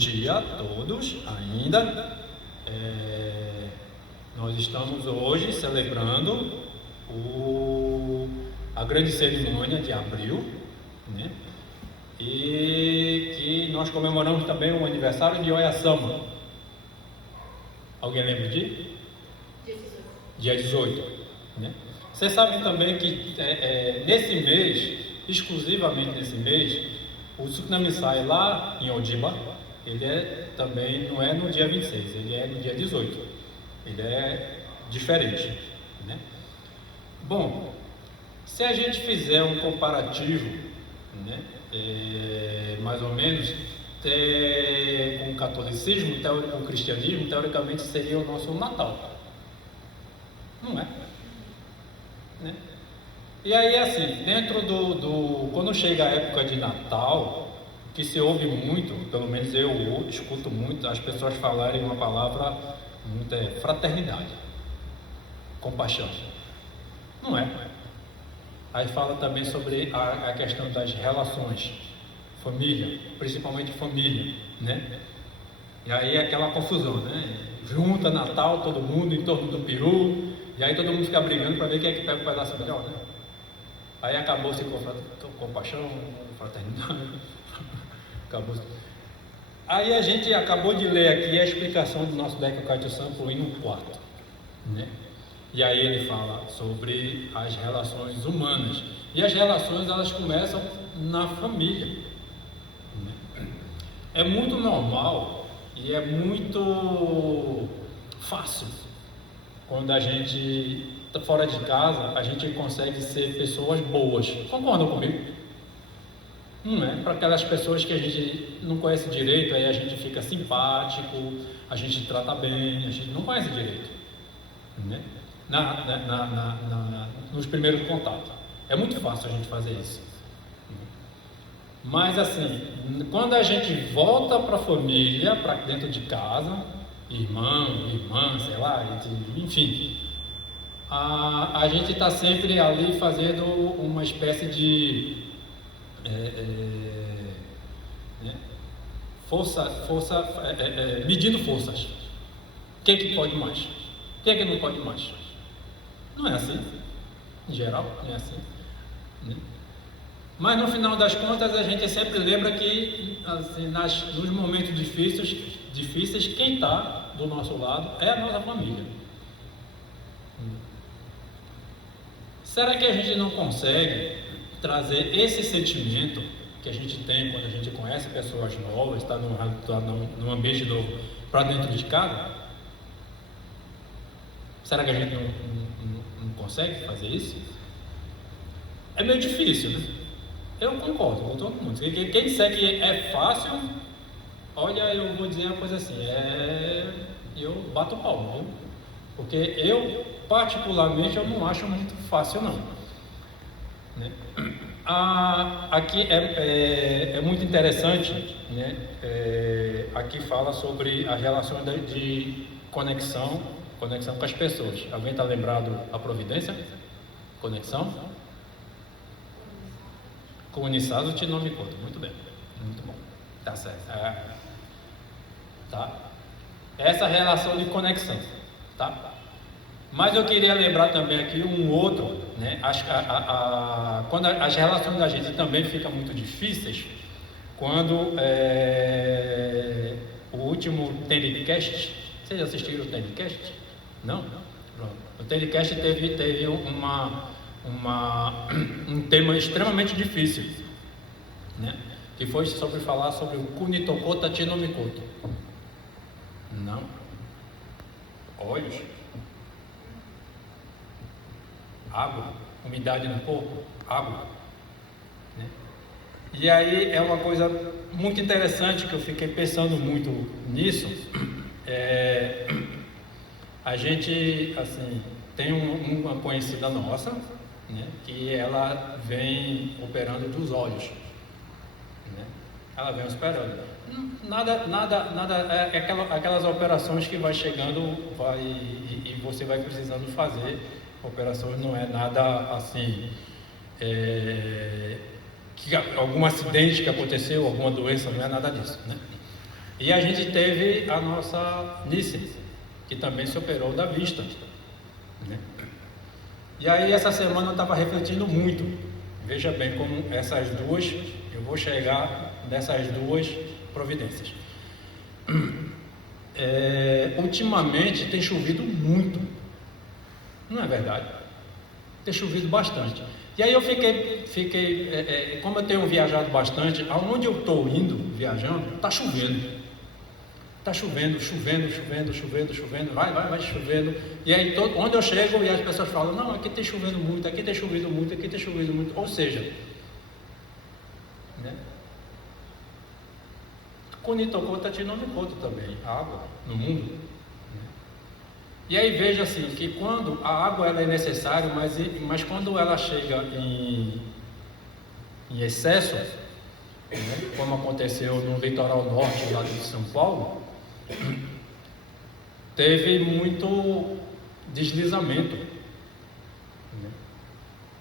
dia, todos ainda, nós estamos hoje celebrando a grande cerimônia de abril, né? E que nós comemoramos também o aniversário de Oyasama. Alguém lembra de? Dia 18, né? Vocês sabem também que nesse mês, exclusivamente nesse mês, o Tsukunamisai lá em Ojiba, ele também não é no dia 26, ele é no dia 18. Ele é diferente, né? Bom, se a gente fizer um comparativo, né, mais ou menos, com o catolicismo, com o cristianismo, teoricamente seria o nosso Natal, não é? Né? E aí, assim, dentro quando chega a época de Natal, que se ouve muito, pelo menos eu escuto muito as pessoas falarem uma palavra muito, fraternidade, compaixão, não é? Aí fala também sobre a questão das relações, família, principalmente família, né? E aí é aquela confusão, né? Junta Natal, todo mundo em torno do peru, e aí todo mundo fica brigando para ver quem é que pega o pedaço melhor, né? Aí acabou-se com compaixão, fraternidade, acabou-se. Aí a gente acabou de ler aqui a explicação do nosso Daiko Kaito-san para o hino 4, né? E aí ele fala sobre as relações humanas. E as relações, elas começam na família, né? É muito normal e é muito fácil quando a gente está fora de casa, a gente consegue ser pessoas boas. Concordam comigo? Não é? Para aquelas pessoas que a gente não conhece direito, aí a gente fica simpático, a gente trata bem, a gente não conhece direito, né? Nos primeiros contatos. É muito fácil a gente fazer isso. Mas assim, quando a gente volta para a família, para dentro de casa, irmã, sei lá, enfim, a gente está sempre ali fazendo uma espécie de medindo forças. Quem é que pode mais? Quem é que não pode mais? Não é assim, em geral, não é assim, né? Mas no final das contas a gente sempre lembra que assim, nos momentos difíceis quem está do nosso lado é a nossa família. Será que a gente não consegue trazer esse sentimento que a gente tem quando a gente conhece pessoas novas, está num ambiente novo, para dentro de casa? Será que a gente não consegue fazer isso? É meio difícil, né? Eu concordo com todo mundo. Quem disser que é fácil, olha, eu vou dizer uma coisa assim, eu bato palma, viu? Porque eu, particularmente, eu não acho muito fácil, não, né? Aqui é muito interessante, né? Aqui fala sobre as relações de conexão com as pessoas. Alguém está lembrado a providência? Conexão? Comunicados te nome conta. Muito bem, muito bom. Tá certo. Tá? Essa relação de conexão, tá? Mas eu queria lembrar também aqui um outro, né? Quando as relações da gente também ficam muito difíceis, quando o último Telecast, vocês assistiram o Telecast? Não? Pronto. O Telecast teve um tema extremamente difícil, né? Que foi falar sobre o Kunitoko Tachi no Mikoto. Não? Olhos? Água? Umidade no corpo? Água? Né? E aí é uma coisa muito interessante que eu fiquei pensando muito nisso. A gente, assim, tem uma conhecida nossa, né, que ela vem operando dos olhos, né? Ela vem operando. Nada, aquelas operações que vai chegando e você vai precisando fazer. Operações não é nada assim, algum acidente que aconteceu, alguma doença, não é nada disso, né? E a gente teve a nossa Nice, que também se operou da vista, né? E aí essa semana eu estava refletindo muito. Veja bem como essas duas, eu vou chegar nessas duas providências. Ultimamente tem chovido muito, não é verdade? Tem chovido bastante. E aí eu fiquei como eu tenho viajado bastante, aonde eu estou indo viajando, está chovendo. Está chovendo, vai chovendo. E aí, onde eu chego, e as pessoas falam: não, aqui tem chovendo muito, aqui tem chovido muito, aqui tem chovido muito. Ou seja, né? Kunitokota Tinonikota também, a água no mundo. Né? E aí veja assim, que quando a água ela é necessária, mas quando ela chega em excesso, né? Como aconteceu no litoral norte lá de São Paulo, teve muito deslizamento, né?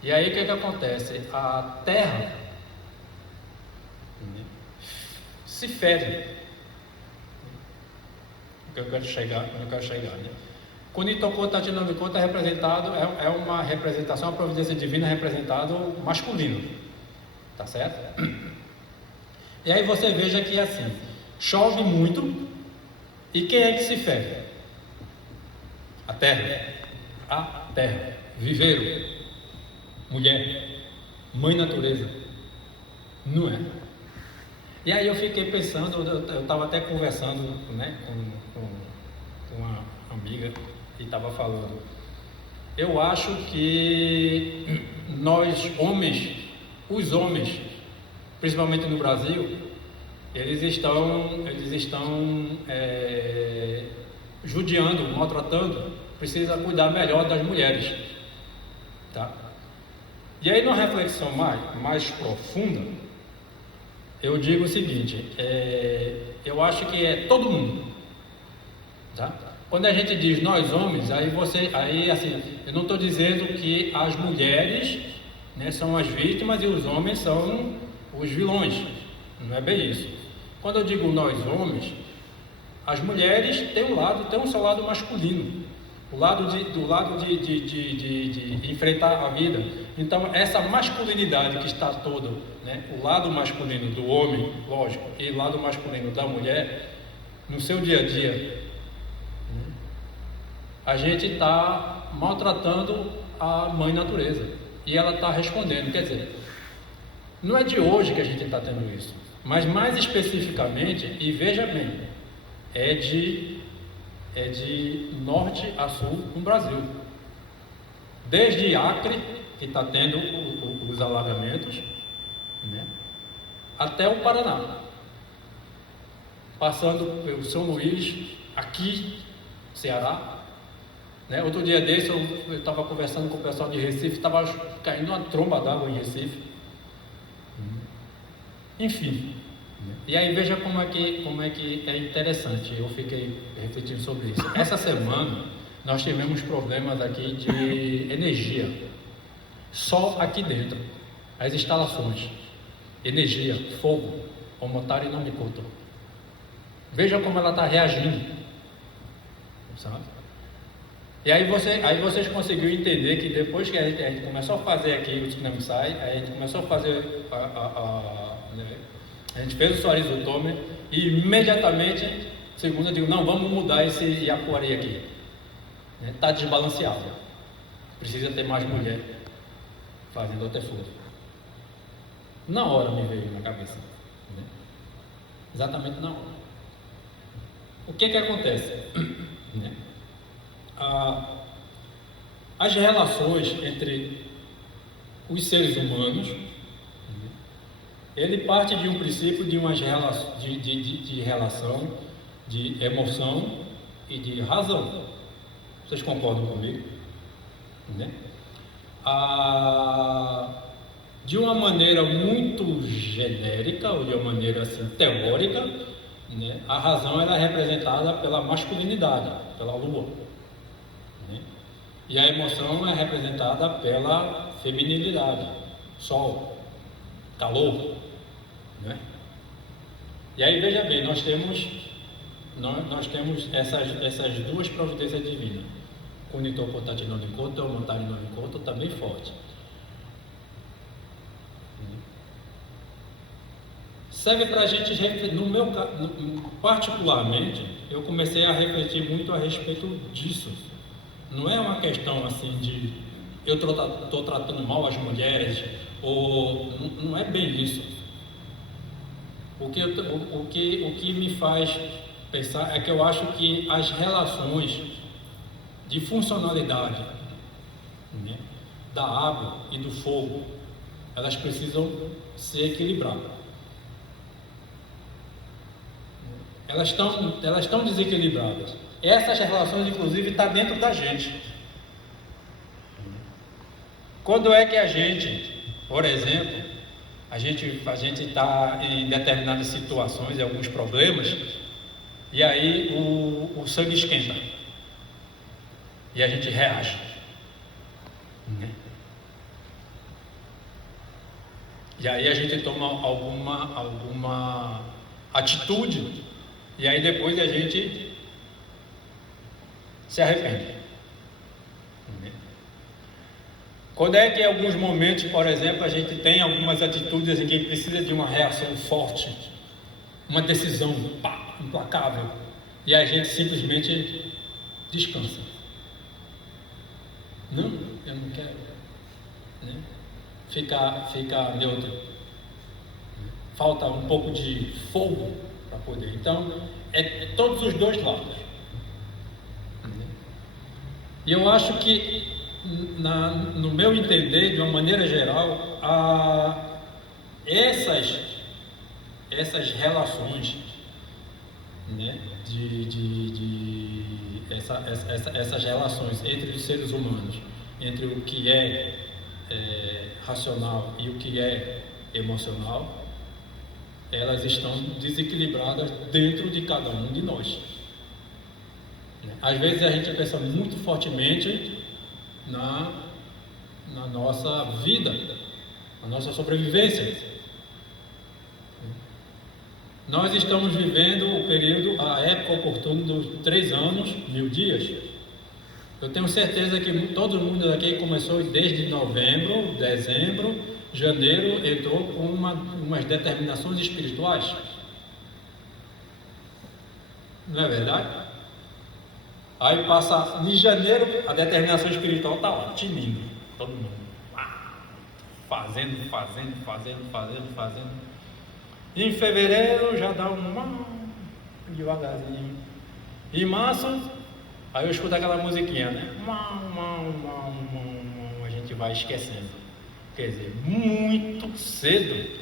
E aí o que acontece? A terra, né, se fere. O que eu quero chegar, né? Kunitokota Tinonikota é representado, é uma representação, uma providência divina representado masculino, tá certo? E aí você veja que assim, chove muito. E quem é que se fere? A terra, viveiro, mulher, mãe natureza, não é? E aí eu fiquei pensando, eu estava até conversando, né, com uma amiga e estava falando, eu acho que nós homens, os homens, principalmente no Brasil, eles estão judiando, maltratando. Precisa cuidar melhor das mulheres, tá? E aí, numa reflexão mais profunda, eu digo o seguinte: eu acho que é todo mundo, tá? Quando a gente diz nós homens, aí assim, eu não estou dizendo que as mulheres, né, são as vítimas e os homens são os vilões. Não é bem isso. Quando eu digo nós homens, as mulheres têm o seu lado masculino, do lado de enfrentar a vida. Então essa masculinidade que está toda, né, o lado masculino do homem, lógico, e o lado masculino da mulher, no seu dia a dia, né, a gente está maltratando a mãe natureza e ela está respondendo. Quer dizer, não é de hoje que a gente está tendo isso, mas mais especificamente, e veja bem, é de norte a sul no Brasil, desde Acre, que está tendo os alagamentos, né, até o Paraná, passando pelo São Luís, aqui, Ceará, né? Outro dia desse eu estava conversando com o pessoal de Recife, estava caindo uma tromba d'água em Recife. Enfim, e aí veja como é que é interessante. Eu fiquei refletindo sobre isso. Essa semana nós tivemos problemas aqui de energia, só aqui dentro, as instalações, energia, fogo, Omotari não me contou. Veja como ela está reagindo, sabe? E aí vocês conseguiram entender que depois que a gente começou a fazer aqui o Tsunami-sai, a gente começou a fazer a gente fez o Suarizu Tome e imediatamente, segunda, eu digo, não, vamos mudar esse Yapuari aqui. Está desbalanceado. Precisa ter mais mulher fazendo até força. Na hora me veio na cabeça. Né? Exatamente na hora. O que acontece? Né? As relações entre os seres humanos, ele parte de um princípio de relação, de emoção e de razão. Vocês concordam comigo? Né? De uma maneira muito genérica, ou de uma maneira assim, teórica, né? A razão ela é representada pela masculinidade, pela lua. Né? E a emoção é representada pela feminilidade, sol, calor. Né? E aí veja bem, nós temos essas duas providências divinas. Kunitor Potatinão de Koto, Montarinão de Koto, também forte. Serve para a gente, particularmente, eu comecei a refletir muito a respeito disso. Não é uma questão assim de eu estou tratando mal as mulheres, ou não é bem isso. O que me faz pensar é que eu acho que as relações de funcionalidade, né, da água e do fogo, elas precisam ser equilibradas. Elas estão desequilibradas. Essas relações, inclusive, estão dentro da gente. Quando é que a gente, por exemplo, a gente está em determinadas situações, em alguns problemas, e aí o sangue esquenta e a gente reage, e aí a gente toma alguma atitude, e aí depois a gente se arrepende. Quando é que em alguns momentos, por exemplo, a gente tem algumas atitudes em que precisa de uma reação forte, uma decisão implacável, e a gente simplesmente descansa? Não, eu não quero, né? Fica neutro. Falta um pouco de fogo para poder. Então, é todos os dois lados. E eu acho que, no meu entender, de uma maneira geral, essas relações, né, essas relações entre os seres humanos, entre o que é racional e o que é emocional, elas estão desequilibradas dentro de cada um de nós. Às vezes a gente pensa muito fortemente na nossa vida, na nossa sobrevivência. Nós estamos vivendo o período, a época oportuna dos 3 anos, 1000 dias. Eu tenho certeza que todo mundo aqui começou desde novembro, dezembro, janeiro, entrou com umas determinações espirituais. Não é verdade? Aí passa em janeiro, a determinação espiritual está lá, tinindo, todo mundo fazendo. E em fevereiro já dá devagarzinho. Em março, aí eu escuto aquela musiquinha, né? A gente vai esquecendo. Quer dizer, muito cedo.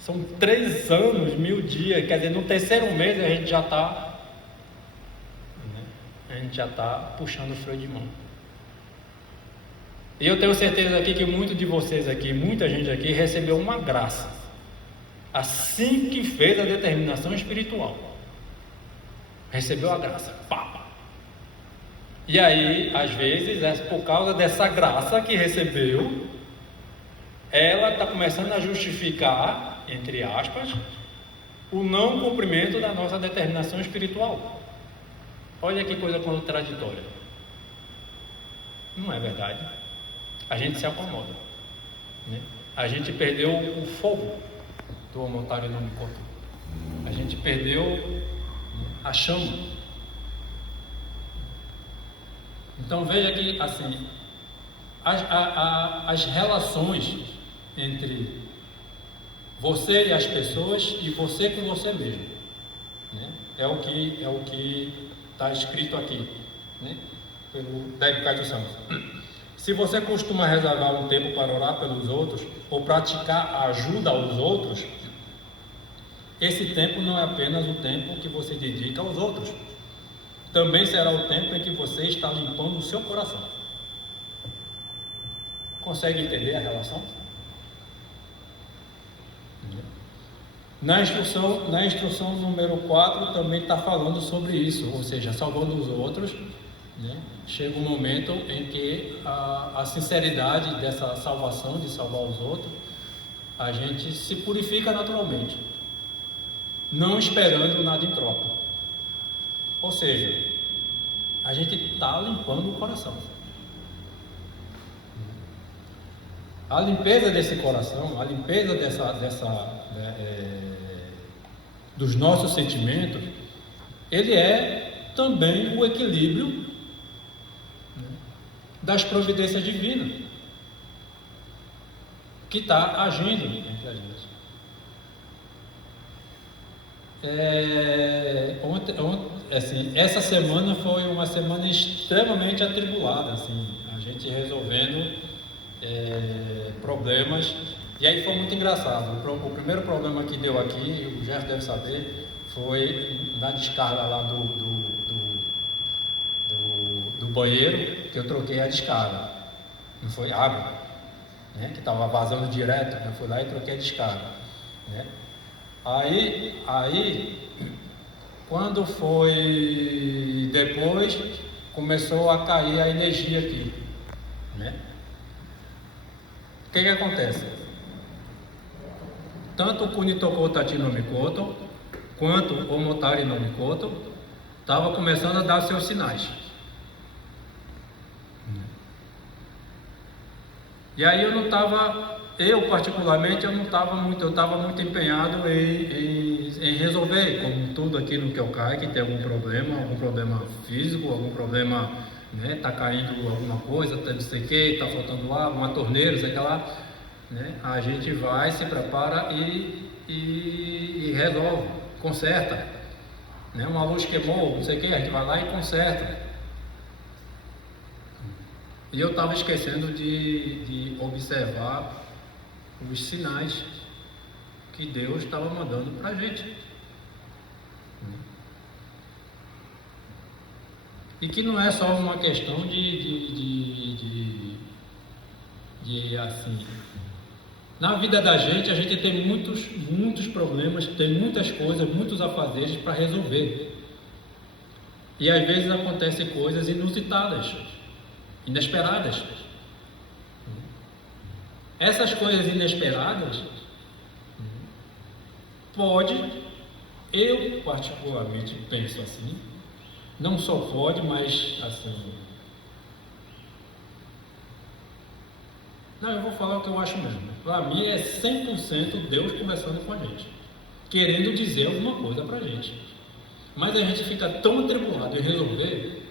São 3 anos, 1000 dias. Quer dizer, no terceiro mês a gente já está puxando o freio de mão. E eu tenho certeza aqui que muitos de vocês aqui, muita gente aqui recebeu uma graça assim que fez a determinação espiritual. Recebeu a graça. Pá. E aí, às vezes, por causa dessa graça que recebeu, ela está começando a justificar, entre aspas, o não cumprimento da nossa determinação espiritual. Olha que coisa contraditória. Não é verdade? A gente se acomoda, né? A gente perdeu o fogo do Omontari no Mikoto. A gente perdeu a chama. Então veja que assim, as relações entre você e as pessoas e você com você mesmo, né? É o que está escrito aqui, né? Pelo David Kaito-sama. Se você costuma reservar um tempo para orar pelos outros ou praticar a ajuda aos outros, esse tempo não é apenas o tempo que você dedica aos outros, também será o tempo em que você está limpando o seu coração. Consegue entender a relação? Na instrução número 4 também está falando sobre isso, ou seja, salvando os outros, né? Chega um momento em que a sinceridade dessa salvação, de salvar os outros, a gente se purifica naturalmente. não esperando nada em troca. Ou seja, a gente está limpando o coração. A limpeza desse coração, a limpeza dos nossos sentimentos, ele é também o equilíbrio das providências divinas que está agindo entre a gente. Assim, essa semana foi uma semana extremamente atribulada, assim, a gente resolvendo problemas, e aí foi muito engraçado. O primeiro problema que deu aqui, o Gerson deve saber, foi na descarga lá do banheiro, que eu troquei a descarga, não foi água, né, que estava vazando direto, eu fui lá e troquei a descarga, né? Aí quando foi depois, começou a cair a energia aqui, né? O que acontece? Tanto o Kunitoko Tati no Mikoto quanto o Motari no Mikoto estava começando a dar seus sinais. E aí eu particularmente, eu estava muito empenhado em resolver, como tudo aqui no Kyokai, que tem algum problema físico, algum problema, né, tá caindo alguma coisa, não sei o que, tá faltando água, uma torneira, sei lá, né, a gente vai, se prepara e resolve, conserta, né, uma luz queimou, não sei o que, a gente vai lá e conserta. E eu estava esquecendo de observar os sinais que Deus estava mandando para a gente. E que não é só uma questão de assim. Na vida da gente, a gente tem muitos problemas, tem muitas coisas, muitos afazeres para resolver. E às vezes acontecem coisas inusitadas, inesperadas. Essas coisas inesperadas eu particularmente penso assim, não só pode, mas assim, não, eu vou falar o que eu acho mesmo. Para mim é 100% Deus conversando com a gente, querendo dizer alguma coisa para a gente. Mas a gente fica tão atribulado em resolver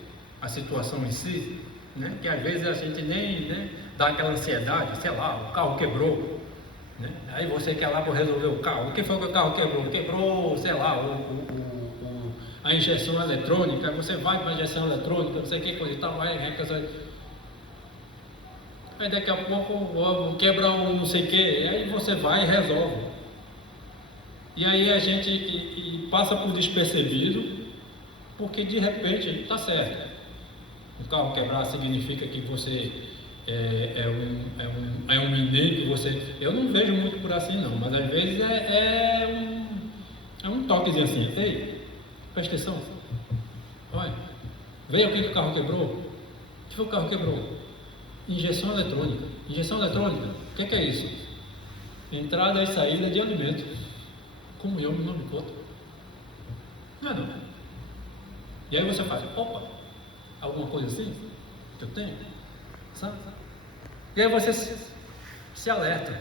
a situação em si, né, que às vezes a gente nem, né, dá aquela ansiedade, sei lá, o carro quebrou, né, aí você quer lá para resolver o carro. O que foi que o carro quebrou? Quebrou, sei lá, a injeção eletrônica. Você vai para a injeção eletrônica, não sei o que, coisa e tal, aí daqui a pouco quebra um não sei o que, aí você vai e resolve. E aí a gente passa por despercebido, porque de repente está certo. O carro quebrar significa que você é um menino que você. Eu não vejo muito por assim não, mas às vezes é um toquezinho assim. Ei, presta atenção. Olha, veio aqui que o carro quebrou. O que foi que o carro quebrou? Injeção eletrônica. Injeção eletrônica, o que é isso? Entrada e saída de alimento. Como eu não me conto. Não. E aí você faz, opa, alguma coisa assim que eu tenho, sabe? E aí você se alerta,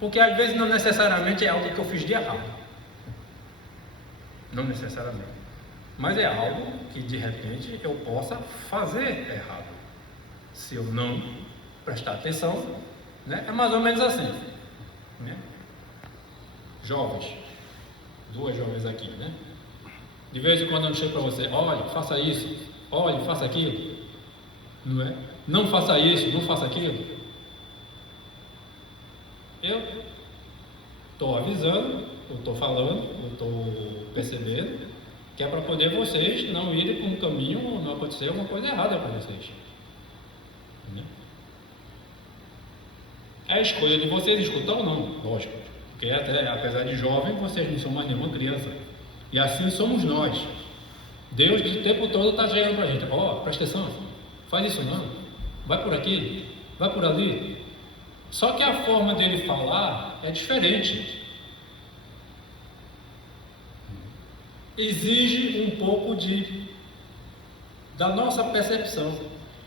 porque às vezes não necessariamente é algo que eu fiz de errado, não necessariamente, mas é algo que de repente eu possa fazer errado, se eu não prestar atenção, né? É mais ou menos assim, né? Jovens, duas jovens aqui, né? De vez em quando eu chego para você, olha, faça isso, olha, faça aquilo, não é? Não faça isso, não faça aquilo. Eu estou avisando, eu estou falando, eu estou percebendo, que é para poder vocês não irem por um caminho, não acontecer alguma coisa errada para vocês. Né? É a escolha de vocês escutar ou não, lógico, porque até, apesar de jovem, vocês não são mais nenhuma criança. E assim somos nós. Deus o tempo todo está chegando para a gente, presta atenção, faz isso não, vai por aqui, vai por ali. Só que a forma dele falar é diferente. exige um pouco da nossa percepção.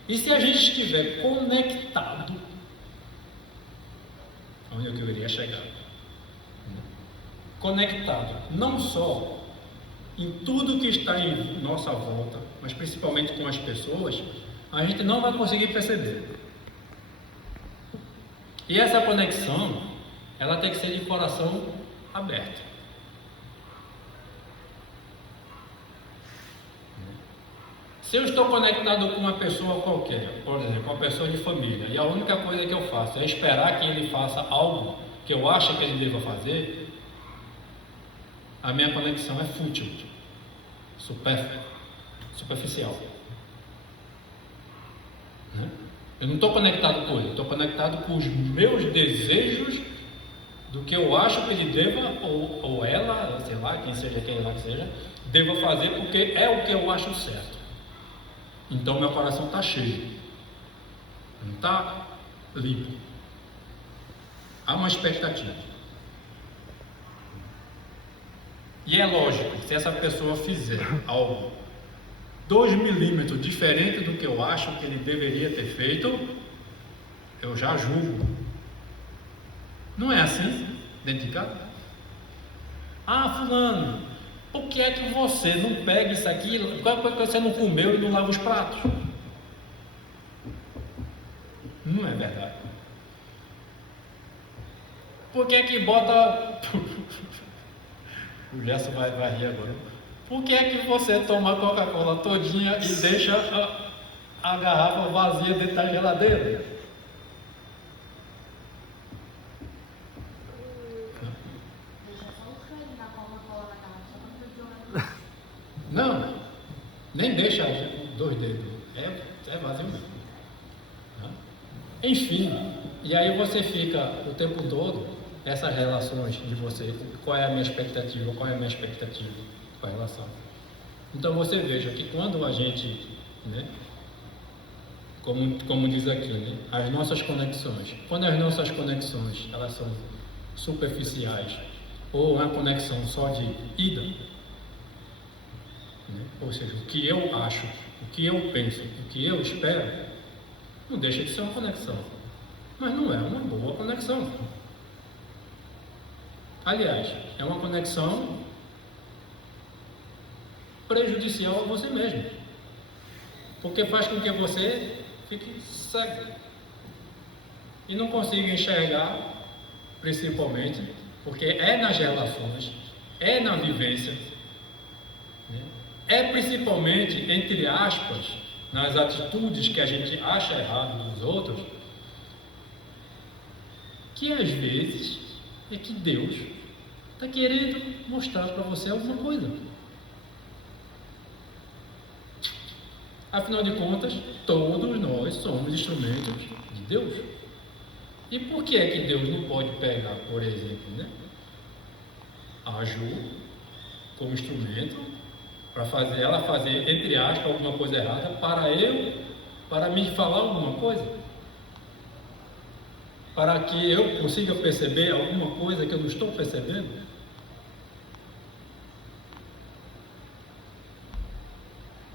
E se a gente estiver conectado, onde eu queria chegar? Conectado não só em tudo que está em nossa volta, mas principalmente com as pessoas, a gente não vai conseguir perceber. E essa conexão, ela tem que ser de coração aberto. Se eu estou conectado com uma pessoa qualquer, por exemplo, uma pessoa de família, e a única coisa que eu faço é esperar que ele faça algo que eu acho que ele deva fazer, a minha conexão é fútil, supérflua, superficial. Eu não estou conectado com ele, estou conectado com os meus desejos do que eu acho que ele deva, ou ela, sei lá, quem lá que seja, deva fazer, porque é o que eu acho certo. Então meu coração está cheio, não está limpo. Há uma expectativa. E é lógico, se essa pessoa fizer algo 2 milímetros diferente do que eu acho que ele deveria ter feito, eu já julgo. Não é assim dentro de casa? Ah, fulano, por que é que você não pega isso aqui? Qual é que você não comeu e não lava os pratos? Não é verdade. Por que é que bota... O Gerson vai rir agora. Por que é que você toma a Coca-Cola todinha e deixa a garrafa vazia dentro da geladeira? Não, nem deixa 2 dedos, é vazio mesmo. Enfim, e aí você fica o tempo todo, essas relações de você, qual é a minha expectativa, qual é a minha expectativa com a relação. Então você veja que quando a gente, como diz aqui, as nossas conexões, quando as nossas conexões elas são superficiais, ou uma conexão só de ida, ou seja, o que eu acho, o que eu penso, o que eu espero, não deixa de ser uma conexão, mas não é uma boa conexão. Aliás, é uma conexão prejudicial a você mesmo, porque faz com que você fique cego e não consiga enxergar, principalmente, porque é nas relações, é na vivência, é principalmente, entre aspas, nas atitudes que a gente acha errado dos outros, que às vezes é que Deus está querendo mostrar para você alguma coisa. Afinal de contas, todos nós somos instrumentos de Deus. E por que é que Deus não pode pegar, por exemplo, a Ju como instrumento para ela fazer, entre aspas, alguma coisa errada para me falar alguma coisa? Para que eu consiga perceber alguma coisa que eu não estou percebendo?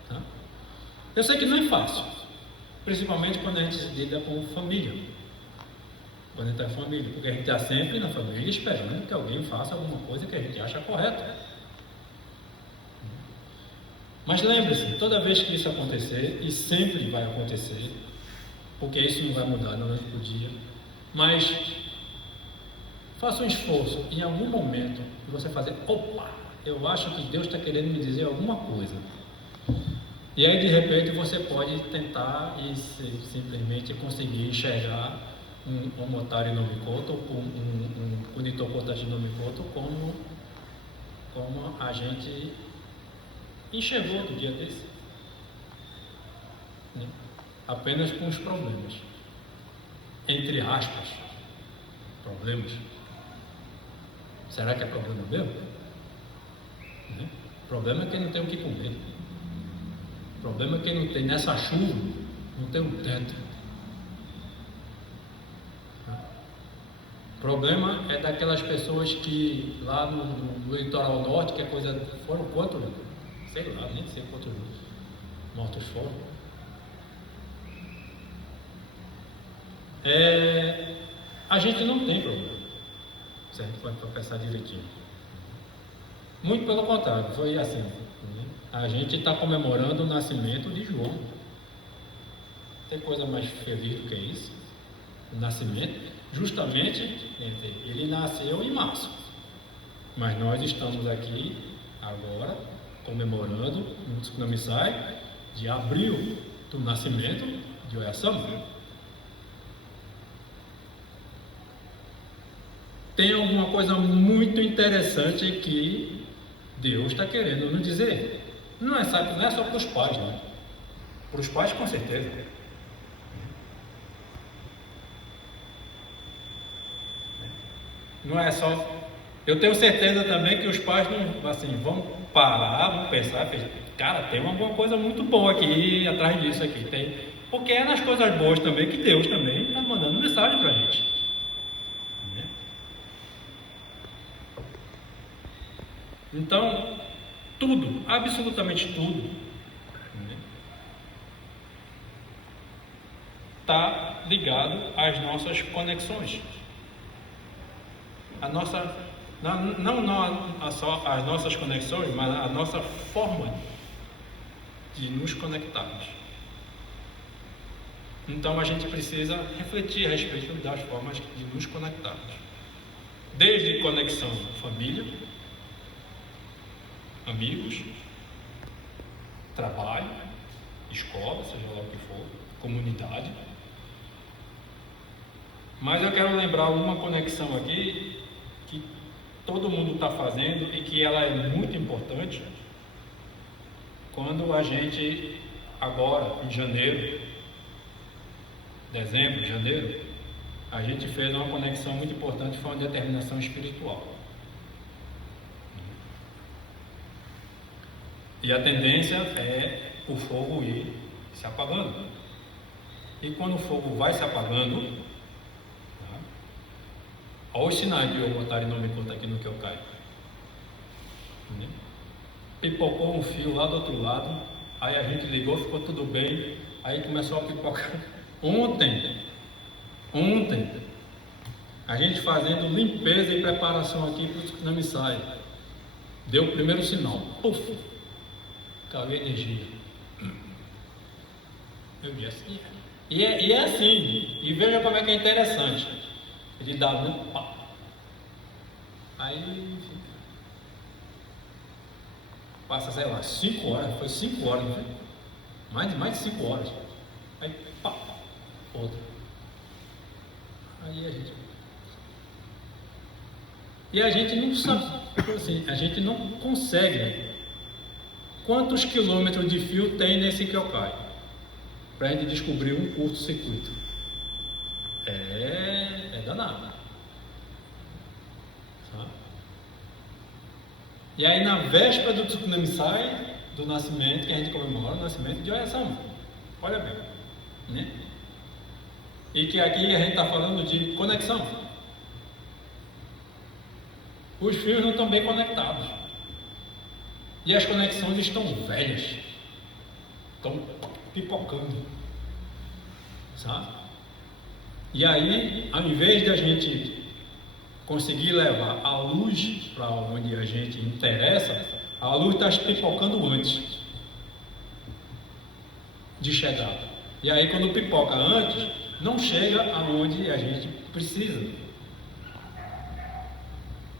Tá? Eu sei que não é fácil, principalmente quando a gente lida com família. Quando a gente está em família, porque a gente está sempre na família esperando que alguém faça alguma coisa que a gente acha correta. Mas lembre-se, toda vez que isso acontecer, e sempre vai acontecer, porque isso não vai mudar da noite para o dia, mas faça um esforço em algum momento de você fazer, opa, eu acho que Deus está querendo me dizer alguma coisa. E aí de repente você pode tentar e simplesmente conseguir enxergar um Omotari no Mikoto, um Kunitokotachi no Mikoto, como a gente enxergou do dia desse, apenas com os problemas, entre aspas, problemas. Será que é problema meu? O problema é quem não tem o que comer. O problema é quem não tem, nessa chuva, não tem um teto. O problema é daquelas pessoas que lá no litoral norte, que a coisa. Foram quantos? Sei lá, nem sei quantos mortos foram. A gente não tem problema, se a gente pode pensar direitinho. Muito pelo contrário, foi assim. A gente está comemorando o nascimento de João. Tem coisa mais feliz do que isso? O nascimento, justamente, ele nasceu em março. Mas nós estamos aqui agora comemorando no Tsukunamisai de abril do nascimento de Oyasama. Tem alguma coisa muito interessante que Deus está querendo nos dizer. Não é só para os pais, não. Para os pais, com certeza. Não é só. Eu tenho certeza também que os pais não, assim, vão parar, vão pensar, cara, tem alguma coisa muito boa aqui atrás disso aqui. Tem, porque é nas coisas boas também que Deus também está mandando mensagem para a gente. Então, tudo, absolutamente tudo, está ligado às nossas conexões. A nossa, não só as nossas conexões, mas a nossa forma de nos conectarmos. Então a gente precisa refletir a respeito das formas de nos conectarmos. Desde conexão família, amigos, trabalho, escola, seja lá o que for, comunidade. Mas eu quero lembrar uma conexão aqui que todo mundo está fazendo e que ela é muito importante. Quando a gente, agora em janeiro, dezembro, janeiro, a gente fez uma conexão muito importante, foi uma determinação espiritual. E a tendência é o fogo ir se apagando. E quando o fogo vai se apagando, olha os sinais que o Otari não me conta aqui no que eu caio. Pipocou um fio lá do outro lado, aí a gente ligou, ficou tudo bem, aí começou a pipocar. Ontem, a gente fazendo limpeza e preparação aqui para o Tsukunamisai, deu o primeiro sinal, puf, caiu energia. Eu disse, e é assim, e veja como é que é interessante. Ele dá muito pá. Aí fica. Passa, sei lá, 5 horas, foi 5 horas, não foi? Mais de 5 horas. Aí pá, outra. Aí a gente. E a gente não sabe, assim, a gente não consegue. Quantos quilômetros de fio tem nesse Kyokai? Para a gente descobrir um curto-circuito. É danado. Tá? E aí na véspera do Tsukunamisai, do nascimento, que a gente comemora o nascimento de Oyasama. Olha bem. Né? E que aqui a gente está falando de conexão. Os fios não estão bem conectados. E as conexões estão velhas. Estão pipocando. Sabe? E aí, ao invés de a gente conseguir levar a luz para onde a gente interessa, a luz está pipocando antes de chegar. E aí, quando pipoca antes, não chega aonde a gente precisa.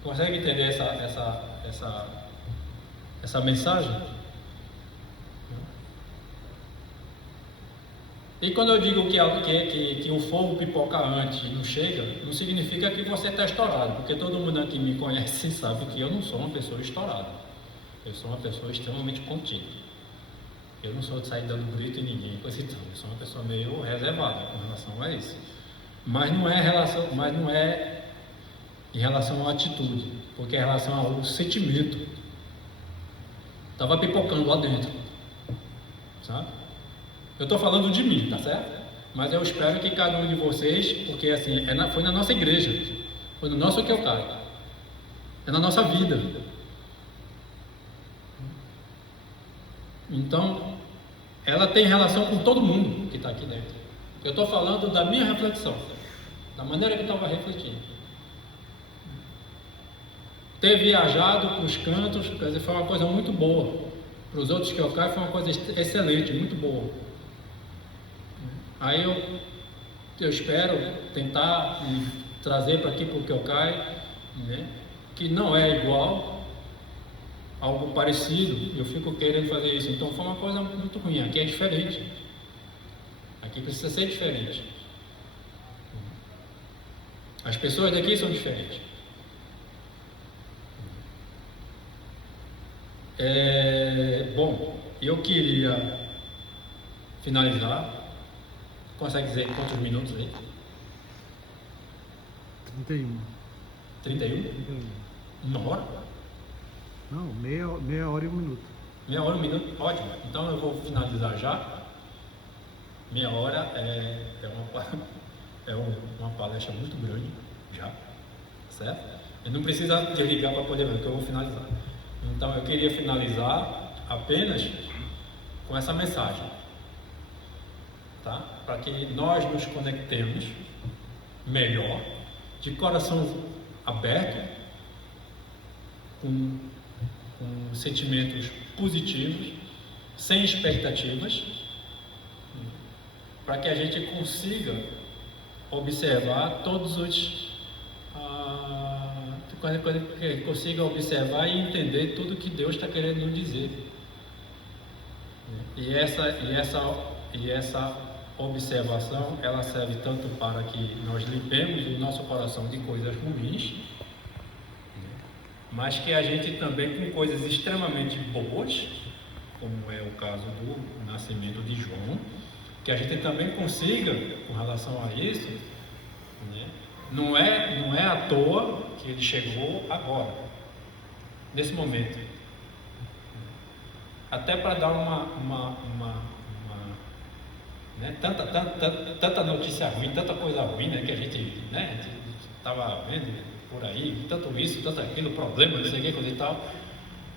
Consegue entender essa mensagem? E quando eu digo que o fogo pipoca antes e não chega, não significa que você está estourado, porque todo mundo aqui me conhece e sabe que eu não sou uma pessoa estourada. Eu sou uma pessoa extremamente contida. Eu não sou de sair dando grito em ninguém, coisa e tal. Eu sou uma pessoa meio reservada com relação a isso. Mas não é em relação à atitude, porque é em relação ao sentimento. Estava pipocando lá dentro, sabe? Eu estou falando de mim, tá certo? Mas eu espero que cada um de vocês, porque assim, foi na nossa igreja. foi no nosso Kyokai, é na nossa vida. Então, ela tem relação com todo mundo que está aqui dentro. Eu estou falando da minha reflexão, da maneira que eu estava refletindo. Ter viajado para os cantos, quer dizer, foi uma coisa muito boa. Para os outros Kyokai foi uma coisa excelente, muito boa. Aí eu espero tentar trazer para aqui para o Kyokai, né, que não é igual, algo parecido. Eu fico querendo fazer isso. Então foi uma coisa muito ruim. Aqui é diferente. Aqui precisa ser diferente. As pessoas daqui são diferentes. Bom, eu queria finalizar. Consegue dizer quantos minutos aí? 31. 31? 31. Uma hora? Não, meia hora e 1 minuto. Meia hora, 1 minuto? Ótimo. Então eu vou finalizar já. Meia hora é uma palestra muito grande já, certo? Eu não precisa desligar para poder ver, porque eu vou finalizar. Então eu queria finalizar apenas com essa mensagem, tá? Para que nós nos conectemos melhor, de coração aberto, com sentimentos positivos, sem expectativas, para que a gente consiga observar todos os consiga observar e entender tudo que Deus está querendo nos dizer. E essa observação, ela serve tanto para que nós limpemos o nosso coração de coisas ruins, mas que a gente também, com coisas extremamente boas, como é o caso do nascimento de João, que a gente também consiga, com relação a isso, né? Não é à toa que ele chegou agora, nesse momento. Até para dar né? Tanta notícia ruim, tanta coisa ruim, né? Que a gente estava vendo por aí, tanto isso, tanto aquilo, problema, não sei o que, coisa e tal.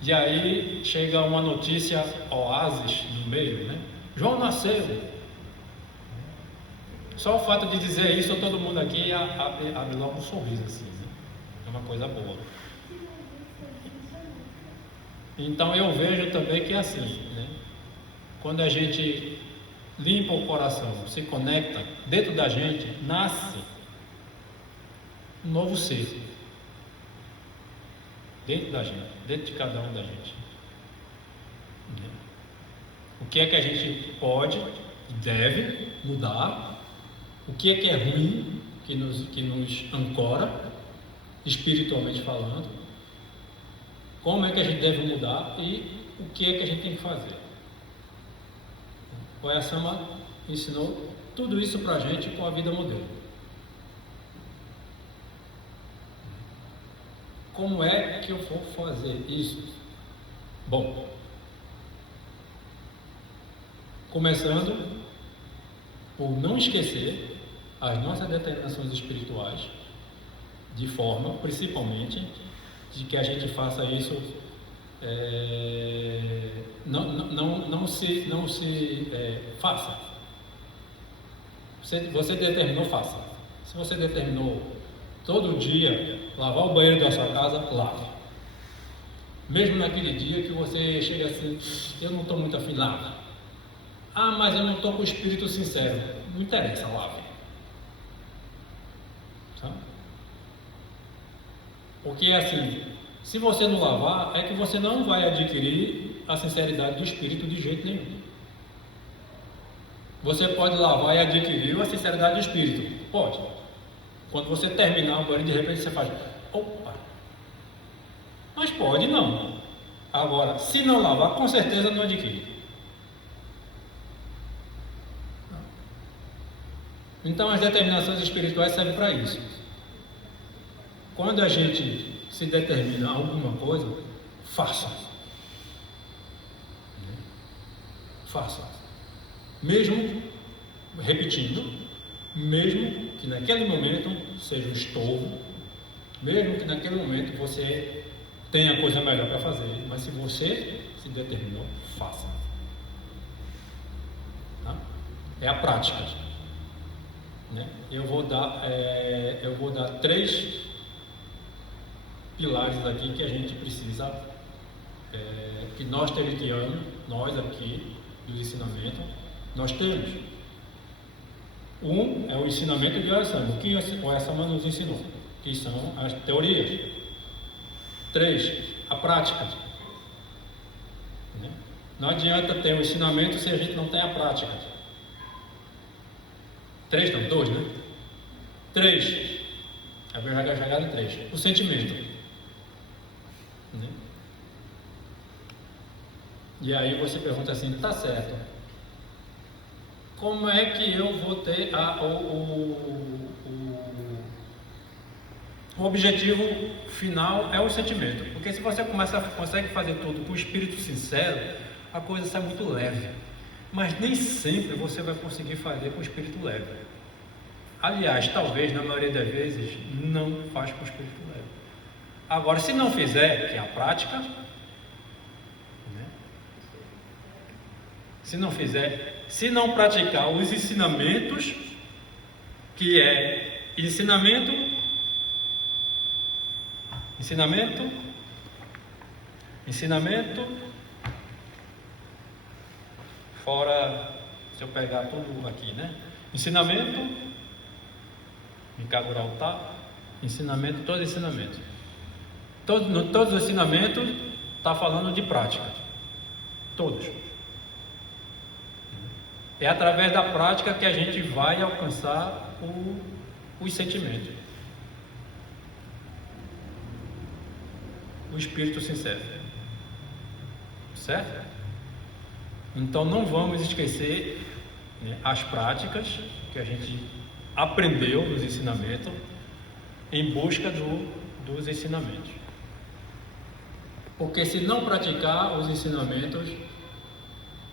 E aí chega uma notícia oásis no meio, né? João nasceu. Só o fato de dizer isso, todo mundo aqui abre logo um sorriso assim, né? É uma coisa boa. Então eu vejo também que é assim, né? Quando a gente limpa o coração, se conecta, dentro da gente nasce um novo ser. Dentro da gente, dentro de cada um da gente. O que é que a gente pode e deve mudar? O que é ruim, que nos ancora, espiritualmente falando? Como é que a gente deve mudar e o que é que a gente tem que fazer? O Oyasama ensinou tudo isso para a gente com a vida moderna. Como é que eu vou fazer isso? Bom, começando por não esquecer as nossas determinações espirituais, de forma, principalmente, de que a gente faça isso, não se faça. Você determinou, faça. Se você determinou todo dia lavar o banheiro da sua casa, lave. Mesmo naquele dia que você chega assim, eu não estou muito afim, lave. Ah, mas eu não estou com o espírito sincero. Não interessa, lave. Sabe? Porque assim, se você não lavar, é que você não vai adquirir a sinceridade do espírito de jeito nenhum. Você pode lavar e adquirir a sinceridade do espírito. Pode. Quando você terminar o banho, de repente você faz, opa. Mas pode não. Agora, se não lavar, com certeza não adquire. Então as determinações espirituais servem para isso. Quando a gente se determina alguma coisa, faça. Faça. Mesmo, repetindo, mesmo que naquele momento seja um estorvo, Mesmo que naquele momento você tenha coisa melhor para fazer, mas se você se determinou, faça. Tá? É a prática. Né? Eu vou dar 3 pilares aqui que a gente precisa, que nós teretianos, nós aqui do ensinamento, nós temos. Um é o ensinamento de Oyasama, o que Oyasama nos ensinou, que são as teorias. 3, a prática. Né? Não adianta ter o ensinamento se a gente não tem a prática. 3 não, 2, né? 3, a jogada 3, o sentimento. Né? E aí você pergunta assim, tá certo, como é que eu vou ter o objetivo final é o sentimento? Porque se você consegue fazer tudo com o espírito sincero, a coisa sai muito leve, mas nem sempre você vai conseguir fazer com o espírito leve. Aliás, talvez na maioria das vezes não faz com o espírito leve. Agora, se não fizer, que é a prática, né? Se não praticar os ensinamentos, que é ensinamento, fora, se eu pegar tudo aqui, né? Ensinamento, Mikagurauta, ensinamento, todo ensinamento. Todos os ensinamentos está falando de prática. Todos. É através da prática que a gente vai alcançar os sentimentos. O espírito sincero. Certo? Então não vamos esquecer, né, as práticas que a gente aprendeu nos ensinamentos em busca dos ensinamentos. Porque se não praticar os ensinamentos,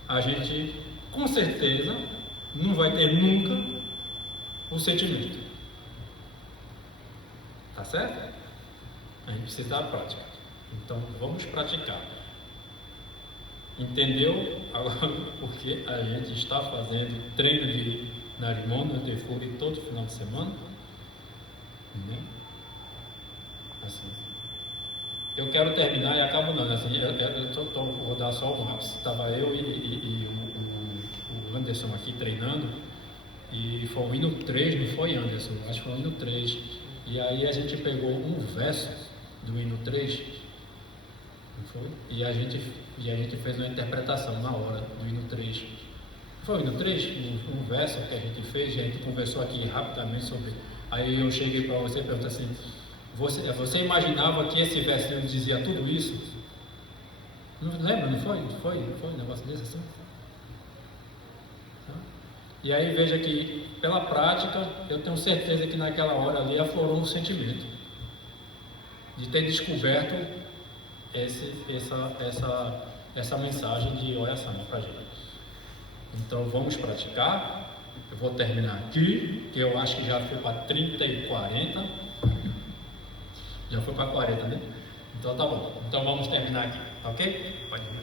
a gente com certeza não vai ter nunca o sentimento. Tá certo? A gente precisa da prática. Então vamos praticar. Entendeu agora porque a gente está fazendo treino de Narimon no Tefuri todo final de semana? Né? Assim. Eu quero terminar e acabo não, assim, vou dar só um ápice. Estava eu e o Anderson aqui treinando, e foi o hino 3, não foi, Anderson? Acho que foi o hino 3. E aí a gente pegou um verso do hino 3, não foi? E a gente fez uma interpretação na hora do hino 3. Foi o hino 3, um verso que a gente fez, e a gente conversou aqui rapidamente sobre. Aí eu cheguei para você e perguntei assim, você imaginava que esse versículo dizia tudo isso? Não lembra, não foi? Foi um negócio desse assim? E aí veja que pela prática, eu tenho certeza que naquela hora ali aflorou um sentimento de ter descoberto essa mensagem de Oyasama para a gente. Então vamos praticar. Eu vou terminar aqui, que eu acho que já foi para 30 e 40. Já foi para 40, né? Então tá bom. Então vamos terminar aqui, ok? Pode ir.